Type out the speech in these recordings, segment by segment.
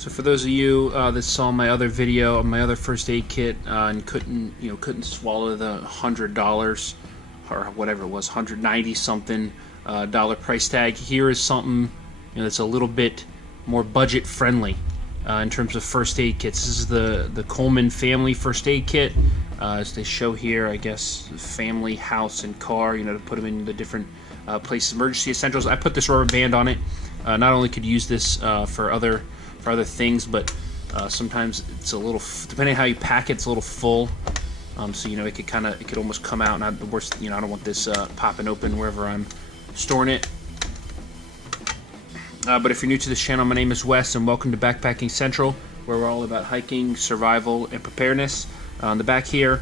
So for those of you that saw my other video, my other first aid kit, and couldn't swallow the $100 or whatever it was, 190 something dollar price tag, here is something that's a little bit more budget friendly in terms of first aid kits. This is the Coleman Family First Aid Kit, as they show here. I guess family, house, and car. To put them in the different places. Emergency essentials. I put this rubber band on it. Not only could use this for other things, but sometimes it's a little, depending on how you pack it, it's a little full. So it could almost come out. Not the worst. I don't want this popping open wherever I'm storing it. But if you're new to this channel, my name is Wes, and welcome to Backpacking Central, where we're all about hiking, survival, and preparedness. On the back here,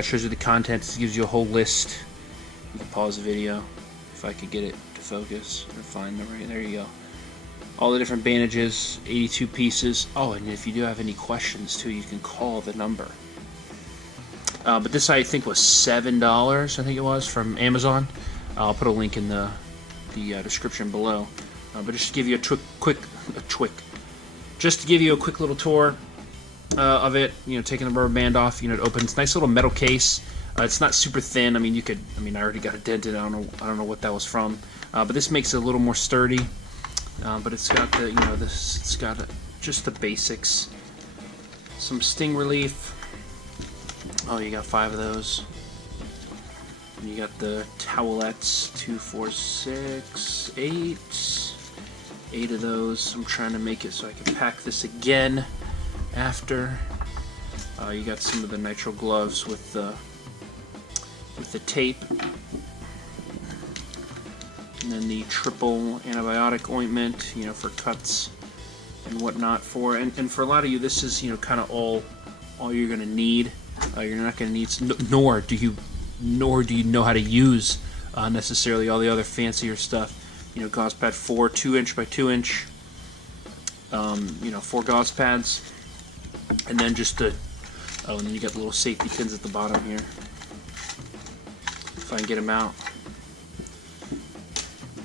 shows you the contents. It gives you a whole list. You can pause the video if I could get it to focus or find the right. There you go. All the different bandages, 82 pieces. Oh, and if you do have any questions too, you can call the number. But this I think was $7. I think it was from Amazon. I'll put a link in the description below. But just to give you a quick little tour of it. Taking the rubber band off. It opens. Nice little metal case. It's not super thin. I already got a dent in it. I don't know what that was from. But this makes it a little more sturdy. But it's got it's got just the basics. Some sting relief. Oh, you got 5 of those. And you got the towelettes, 2, 4, 6, 8 of those. I'm trying to make it so I can pack this again after. You got some of the nitrile gloves with the tape, and then the triple antibiotic ointment, for cuts and whatnot. And for a lot of you, this is kind of all you're gonna need. You're not gonna need, nor do you know how to use necessarily all the other fancier stuff. Gauze pad 4, 2-inch by 2-inch. 4 gauze pads, and then just and then you got the little safety pins at the bottom here. If I can get them out.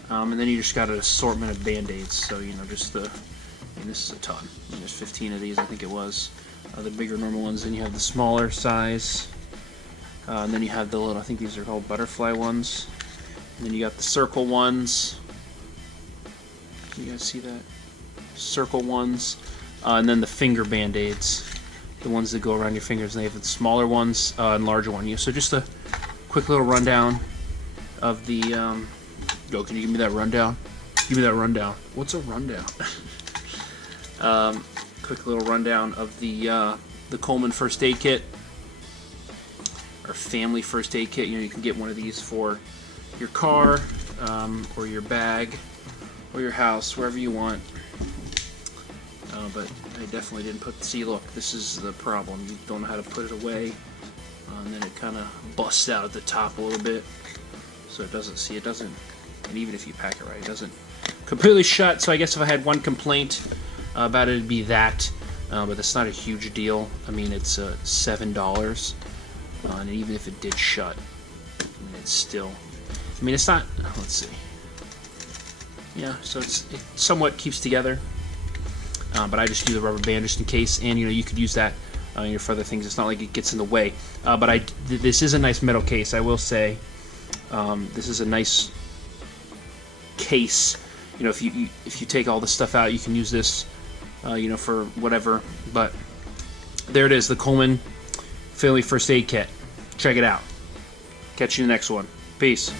And then you just got an assortment of band-aids. So this is a ton. There's 15 of these, I think it was. The bigger normal ones. Then you have the smaller size. And then you have the little, I think these are called butterfly ones. And then you got the circle ones. Can you guys see that? Circle ones. And then the finger band-aids. The ones that go around your fingers. And they have the smaller ones and larger ones. So just a quick little rundown of the... Yo, can you give me that rundown? Give me that rundown. What's a rundown? Quick little rundown of the Coleman First Aid Kit. Or Family First Aid Kit. You can get one of these for your car, or your bag, or your house, wherever you want. But I definitely didn't put. See, look, this is the problem. You don't know how to put it away, and then it kind of busts out at the top a little bit, so it doesn't. And even if you pack it right, it doesn't completely shut. So I guess if I had one complaint about it, it'd be that. But that's not a huge deal. It's $7. And even if it did shut, it's still, it's not, let's see. Yeah, so it somewhat keeps together. But I just use a rubber band just in case. And, you could use that for other things. It's not like it gets in the way. But this is a nice metal case, I will say. This is a nice case. If you take all the stuff out, you can use this, for whatever. But there it is, the Coleman Family First Aid Kit. Check it out. Catch you in the next one. Peace.